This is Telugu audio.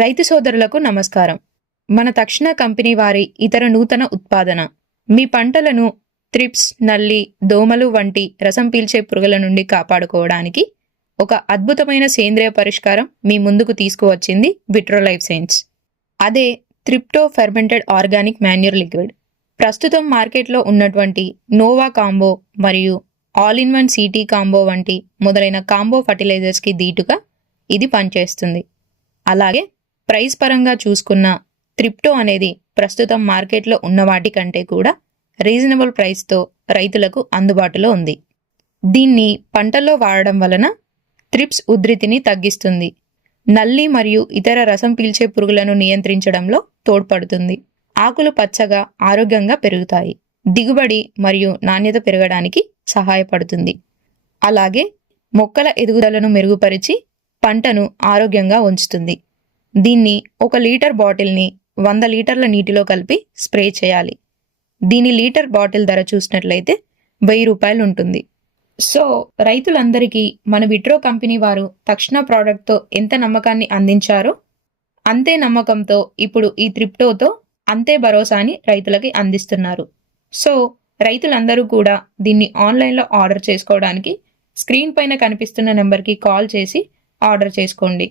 రైతు సోదరులకు నమస్కారం. మన తక్షణ కంపెనీ వారి ఇతర నూతన ఉత్పాదన మీ పంటలను త్రిప్స్, నల్లి, దోమలు వంటి రసం పీల్చే పురుగుల నుండి కాపాడుకోవడానికి ఒక అద్భుతమైన సేంద్రియ పరిష్కారం మీ ముందుకు తీసుకువచ్చింది విట్రోలైఫ్ సైన్స్. అదే త్రిప్టో ఫెర్మెంటెడ్ ఆర్గానిక్ మాన్యూర్ లిక్విడ్. ప్రస్తుతం మార్కెట్లో ఉన్నటువంటి నోవా కాంబో మరియు all in one city combo వంటి మొదలైన కాంబో ఫర్టిలైజర్స్కి దీటుగా ఇది పనిచేస్తుంది. అలాగే ప్రైస్ పరంగా చూసుకున్న త్రిప్టో అనేది ప్రస్తుతం మార్కెట్లో ఉన్న వాటి కంటే కూడా రీజనబుల్ ప్రైస్తో రైతులకు అందుబాటులో ఉంది. దీన్ని పంటల్లో వాడడం వలన త్రిప్స్ ఉధృతిని తగ్గిస్తుంది, నల్లి మరియు ఇతర రసం పీల్చే పురుగులను నియంత్రించడంలో తోడ్పడుతుంది. ఆకులు పచ్చగా ఆరోగ్యంగా పెరుగుతాయి, దిగుబడి మరియు నాణ్యత పెరగడానికి సహాయపడుతుంది. అలాగే మొక్కల ఎదుగుదలను మెరుగుపరిచి పంటను ఆరోగ్యంగా ఉంచుతుంది. దీన్ని 1 లీటర్ బాటిల్ని 100 లీటర్ల నీటిలో కలిపి స్ప్రే చేయాలి. దీని లీటర్ బాటిల్ ధర చూసినట్లయితే 1000 రూపాయలు ఉంటుంది. సో రైతులందరికీ మన విట్రో కంపెనీ వారు తక్షణ ప్రోడక్ట్తో ఎంత నమ్మకాన్ని అందించారో అంతే నమ్మకంతో ఇప్పుడు ఈ త్రిప్టోతో అంతే భరోసాని రైతులకి అందిస్తున్నారు. సో రైతులందరూ కూడా దీన్ని ఆన్లైన్లో ఆర్డర్ చేసుకోవడానికి స్క్రీన్ పైన కనిపిస్తున్న నెంబర్కి కాల్ చేసి ఆర్డర్ చేసుకోండి.